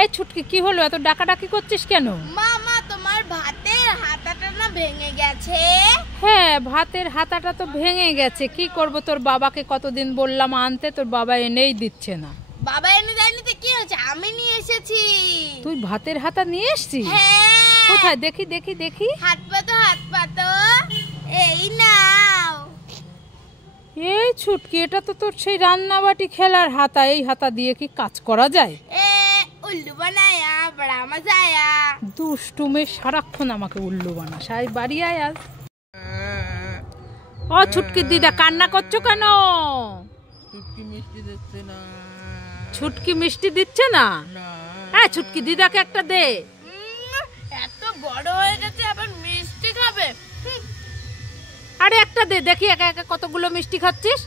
এই ছুটকি কি হলো, এত ডাকাডাকি করছিস কেন? মামা তোমার ভাতের হাতাটা না ভেঙে গেছে। হ্যাঁ, ভাতের হাতাটা তো ভেঙে গেছে। কি করব, তোর বাবাকে কতদিন বললাম আনতে, তোর বাবা এনেই দিচ্ছে না। বাবা এনে দেয়নি তো কি হয়েছে, আমি নিয়ে এসেছি। তুই ভাতের হাতা নিয়ে এসেছিস? হ্যাঁ। কোথায় দেখি দেখি দেখি। হাত পাতো এই নাও। এই ছুটকি, এটা তো তোর সেই রান্নাবাটি খেলার হাতা। এই হাতা দিয়ে কি কাজ করা যায়? উল্লু বানায়া বড়া মজা আয়া। দুষ্টু মেয়ে, সারাক্ষণ আমাকে উল্লু বানা। সাই বাড়ি আয় আজ। ও ছুটকি দিদা, কান্না করছো কেন? ছুটকি মিষ্টি দিচ্ছে না। ছুটকি মিষ্টি দিচ্ছে না? হ্যাঁ, ছুটকি দিদাকে একটা দে। এত বড় হয়ে গেছে আবার মিষ্টি খাবে? আরে একটা দে দেখি, একা একা কতগুলো মিষ্টি খাচ্ছিস।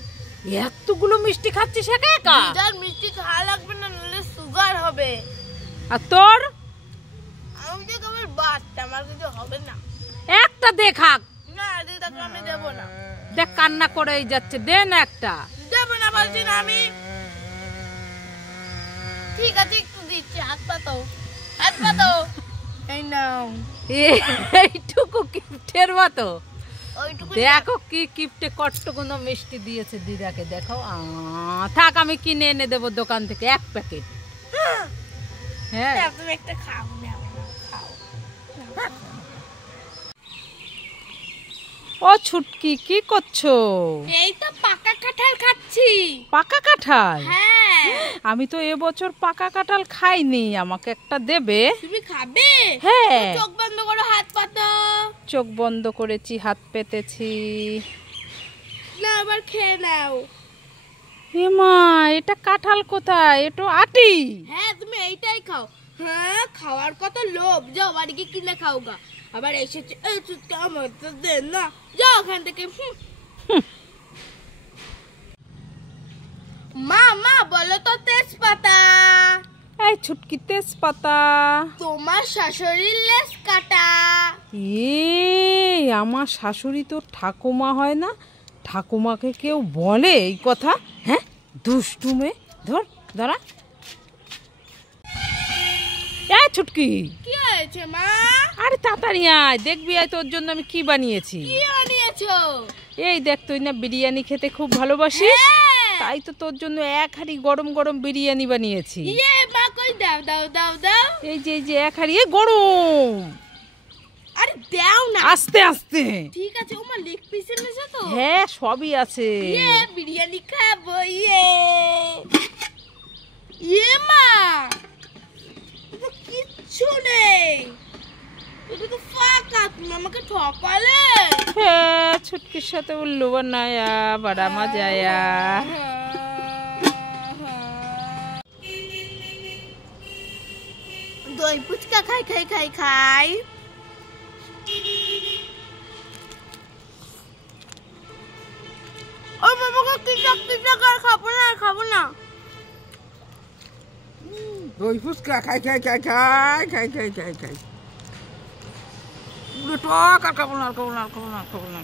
এতগুলো মিষ্টি খাচ্ছিস একা একা? দিদার মিষ্টি খাওয়া লাগবে না, নাহলে সুগার হবে। আর তোর? আমি তো আমার বাচ্চা, আমার কিছু হবে না। একটা দে খাক। না দিদাকে আমি দেবো না। দেখ কান্না করেই যাচ্ছে, দে না একটা। দেবো না বলছি না আমি। ঠিক আছে একটু দিচ্ছি, হাত পাতো এই নাও। এইটুকু কিপ্টের মতো। ওইটুকু দেখো কি কিপ্টে কট্টগুলো মিষ্টি দিয়েছে দিদাকে, দেখো। থাক, আমি কিনে এনে দেবো দোকান থেকে 1 প্যাকেট। হ্যাঁ, তুমি একটা খাও না, খাও। ও ছুটকি কি করছো? এই তো পাকা কাঁঠাল খাচ্ছি। পাকা কাঁঠাল? হ্যাঁ। আমি তো এবছর পাকা কাঁঠাল খাইনি, আমাকে একটা দেবে? তুমি খাবে? হ্যাঁ। চোখ বন্ধ করো, হাত পাতো। চোখ বন্ধ করেছি, হাত পেতেছি। না আবার খেয়ে নাও। মা, এটা কাঁঠাল কোথায়? এটা আটি। হ্যাঁ তুমি এইটাই খাও। হ্যাঁ, খাওয়ার কত লোভ, যাও বাড়ি গিয়ে কিনে খাও গা। আবার এসেছে এই চুটকা আমার তো দেন না, যাও ওখান থেকে। মা বলো তো তেজপাতা। এই ছুটকি, তেজপাতা। তোমার শাশুড়ির লেজ কাটা। আমার শাশুড়ি তো ঠাকুমা হয় না? ঠাকুমাকে কেউ বলে এই কথা? হ্যাঁ, দুষ্টু মেয়ে। ধর, ধরা। এই ছুটকি, কি হয়েছে মা? আরে তাড়াতাড়ি আয়, দেখবি আয় তোর জন্য আমি কি বানিয়েছি। কি বানিয়েছো? এই দেখ, তুই না বিরিয়ানি খেতে খুব ভালোবাসিস, হ্যাঁ। তাই তো তোর জন্য 1 হাঁড়ি গরম গরম বিরিয়ানি বানিয়েছি। মা কই দাও দাও দাও দাও। এই যে 1 হাঁড়ি গরম। আরে দাও না, আস্তে আস্তে। ঠিক আছে। ওমা লেগ পিস এনেছো তো? হ্যাঁ, সবই আছে। বিরিয়ানি খাবো। মা, এটা কিচ্ছু নেই, এটা তো ফাঁকা। তুমি আমাকে ঠকালে। হ্যাঁ, ছুটকির সাথে উল্লু বানায়া বড়া মজা আয়া। দই ফুচকা খাই খাই খাই খাই। ও বাবা, কিচক আর খাবো না। দই ফুচকা খাই টক আর খাবো না।